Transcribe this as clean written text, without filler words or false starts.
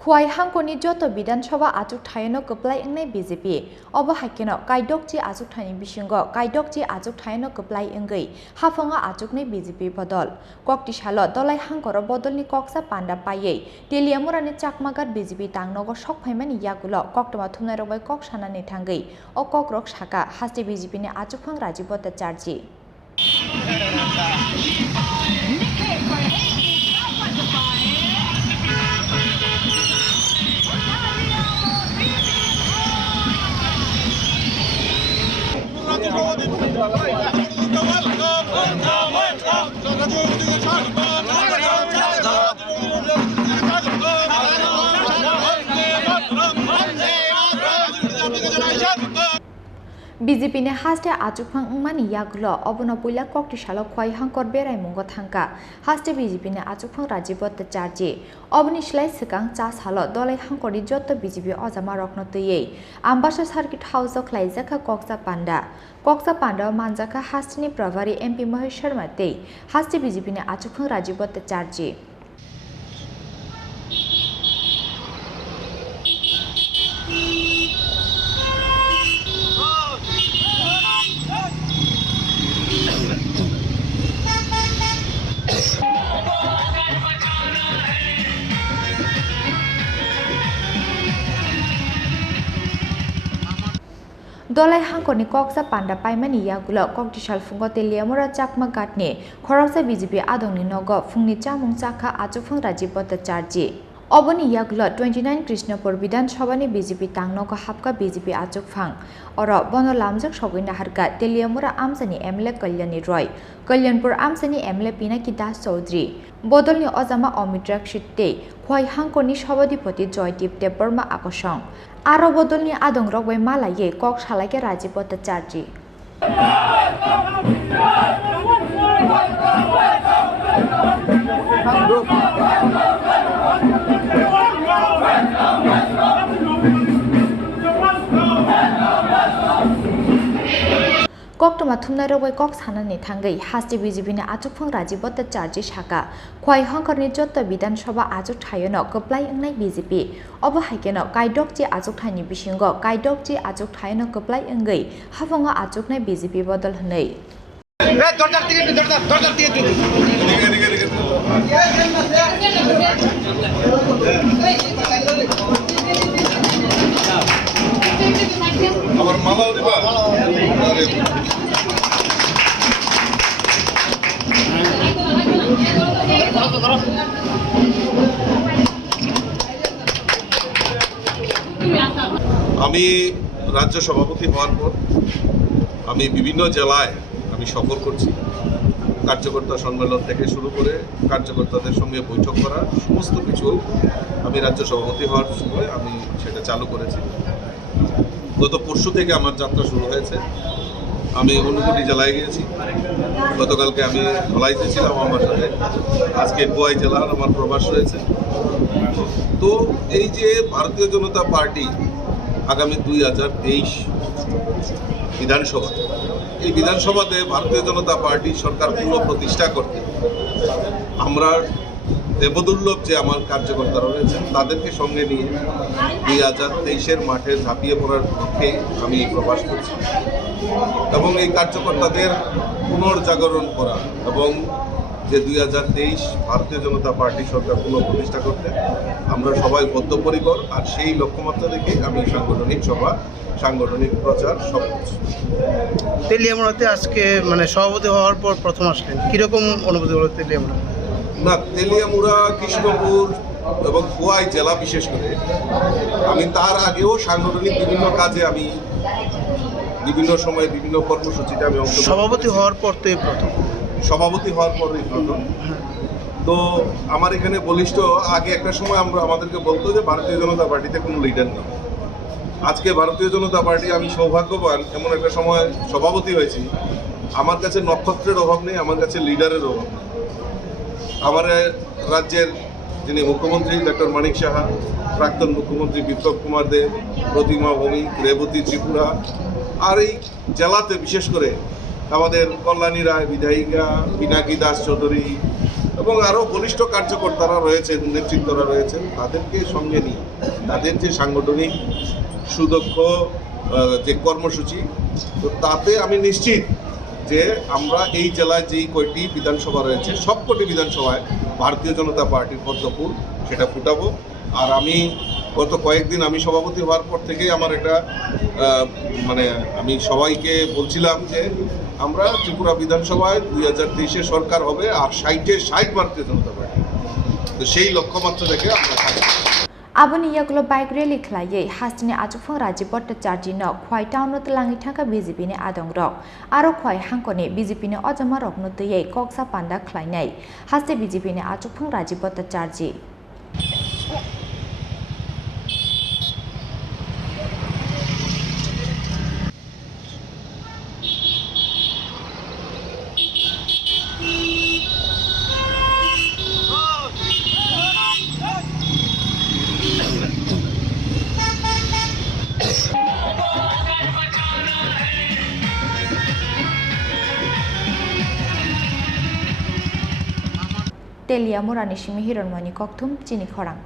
খুয়াই হাঙ্কনি যত বিধানসভা আজুক থায়নো কপ্লাই এংনাই BJP অবহাইকেন কাইডকজি আজুক tiny বিসিঙ্গ কাইডকজি আজুক থায়নো কপ্লাই এঙ্গৈ হাফঙ্গা আজুকनै BJP বদল ককটি সাল দলাই হাঙ্কর বদলনি ককসা পান্ডা পাইयै তেলিয়ামুরানি চাকমাগাত বিজেপি তাংনগ সকফাইমানি ইয়াগুল কক্টমা থুমনাই রবাই কক সানাनै थांगै অ ককরক সাকা হাস্তে বিজেপিनि আজুকফাং রাজীব ভট্টাচার্য বিজেপি নে হাস্তে আজুকফাং মানি ইয়াগুল অবন পইলা ককটি সাল খোয়াই হাঙ্কর বেড়াই মুঙ্গ থাঙ্কা হাস্তে বিজেপি নে আজুকফাং রাজীব ভট্টাচার্য অবনি সিলাই সিকাং চা সাল দলাই হাঙ্করি যত বিজেপি অজামা রত্ন তৈयै আম্বাসা সার্কিট হাউস খ্লাইজাখা কক্সা পান্ডা মানজাখা হাস্তেनि प्रभारी एमपी महेश शर्मा तै हास्ते बिजेपि ने आचुकफां राजीब भट्टाचार्य দলাই হাঙ্কনি কক্সা পান্ডা পাইমানি ইয়াগুল ককটি সাল ফুঙ্গ তেলিয়ামুরা চাকমা গাটনি খরকসা বিজেপি আদংনি নগ ফুংनि চামুং চাখা আচুকফां राजीब भट्टाचार्য অবনি ইয়াগুল 29 কৃষ্ণপুর বিধানসভানি বিজেপি তাংনগ হাপকা বিজেপি আচুকফাং অর বন লামজাক সগৈনা হারকা তেলিয়ামুরা আমসানি এমএলএ কল্যাণী রয় কল্যাণপুর আমসানি এমএলএ পিনাকি দাস চৌধুরী বদলনি অজামা অমিত রাকশিতে খোয়াই হাঙ্কনি সভাধিপতি জয়দীপ দেববর্মা আকর্ষণ আরো বদলনি আদং রগবাই মালাইয়ে কক সালাইকে রাজীব ভট্টাচার্য কক্টমা থুমনাই রবাই কক সানাनै थांगै हास्ते बिजेपिनि आचुकफां राजीब भट्टाचार्য साका खवाई हांकरनि जत विधानसभा आजुक थायन कप्लाई एंनाय बिजेपि अबहाइकेन काइडकजी आजुक थाइनि बिसिंग काइडकजी आजुक थायन कप्लाई एंगै हाफंगा आजुकनाय बिजेपि बदल हनै আমার মালাও দিবা আমি রাজ্য সভাপতি হওয়ার পর আমি বিভিন্ন জেলায় আমি সফর করছি কার্যকর্তা সম্মেলন থেকে শুরু করে কার্যকর্তাদের সঙ্গে বৈঠক করা সমস্ত কিছু আমি রাজ্য সভাপতি হওয়ার সময় আমি সেটা চালু করেছি গত পরশু থেকে আমার যাত্রা শুরু হয়েছে আমি ঊনকোটি জেলায় গিয়েছি গতকালকে আমি ধলাইতে ছিলাম আমার সাথে আজকে খোয়াই জেলার আমার প্রবাস রয়েছে তো এই যে ভারতীয় জনতা পার্টি আগামী 2023 বিধানসভা এই বিধানসভাতে ভারতীয় জনতা পার্টি সরকার পুনঃপ্রতিষ্ঠা করতে আমরা দেবদুর্লভ যে আমার কার্যকর্তারা রয়েছেন তাদেরকে সঙ্গে নিয়ে 2023-এর মাঠে ঝাঁপিয়ে পড়ার পক্ষে আমি প্রবাস করছি এবং এই কার্যকর্তাদের পুনর্জাগরণ করা এবং যে 2023 ভারতীয় জনতা পার্টি সরকার পুনঃপ্রতিষ্ঠা করতে আমরা সবাই বদ্ধপরিকর আর সেই লক্ষ্যমাত্রা দেখে আমি সাংগঠনিক সভা সাংগঠনিক প্রচার সব করছি। তেলিয়ামুড়াতে আজকে মানে সভাপতি হওয়ার পর প্রথম আসলেন কীরকম অনুভূতি হলো তেলিয়ামুড়া? না, তেলিয়ামুড়া কৃষ্ণপুর এবং খোয়াই জেলা বিশেষ করে আমি তার আগেও সাংগঠনিক বিভিন্ন কাজে আমি বিভিন্ন সময়ে বিভিন্ন কর্মসূচিতে আমি সভাপতি হওয়ার পর তো প্রথম সভাপতি হওয়ার পরই প্রথম। তো আমার এখানে বলিষ্ঠ আগে একটা সময় আমাদেরকে বলতো যে ভারতীয় জনতা পার্টিতে কোনো লিডার নেই। আজকে ভারতীয় জনতা পার্টি আমি সৌভাগ্যবান এমন একটা সময় সভাপতি হয়েছি আমার কাছে নক্ষত্রের অভাব নেই, আমার কাছে লিডারের অভাব নেই। আমার রাজ্যের যিনি মুখ্যমন্ত্রী ডক্টর মানিক সাহা, প্রাক্তন মুখ্যমন্ত্রী বিপ্লব কুমার দেব, প্রতিমা ভৌমিক, রেবতী ত্রিপুরা, আর এই জেলাতে বিশেষ করে আমাদের কল্যাণী রায় বিধায়িকা, পিনাকি দাস চৌধুরী, এবং আরও বলিষ্ঠ কার্যকর্তারা রয়েছেন, নেতৃত্বরা রয়েছেন, তাদেরকে সঙ্গে নিয়ে তাদের যে সাংগঠনিক সুদক্ষ যে কর্মসূচি, তো তাতে আমি নিশ্চিত যে আমরা এই জেলায় যেই কয়টি বিধানসভা রয়েছে সবকটি বিধানসভায় ভারতীয় জনতা পার্টির পদ্মফুল সেটা ফুটাবো। আর আমি গত কয়েকদিন আমি সভাপতি হওয়ার পর থেকেই আমার এটা আমি সবাইকে বলছিলাম যে আমরা ত্রিপুরা বিধানসভায় 2023-এ সরকার হবে আর 60 ভারতীয় জনতা পার্টি, তো সেই লক্ষ্যমাত্রা দেখে আমরা Aboni yagulo bike rally khlaye hastini achufang Rajiv Bhattacharya no khwai town no tlangi thangka BJP ni adong rok aro khwai hangkoni BJP ni ojama rok no tei koksa panda khlainai haste BJP ni achufang Rajiv Bhattacharya Telia Murani Shimi Hironmani Koktum Chini Khorang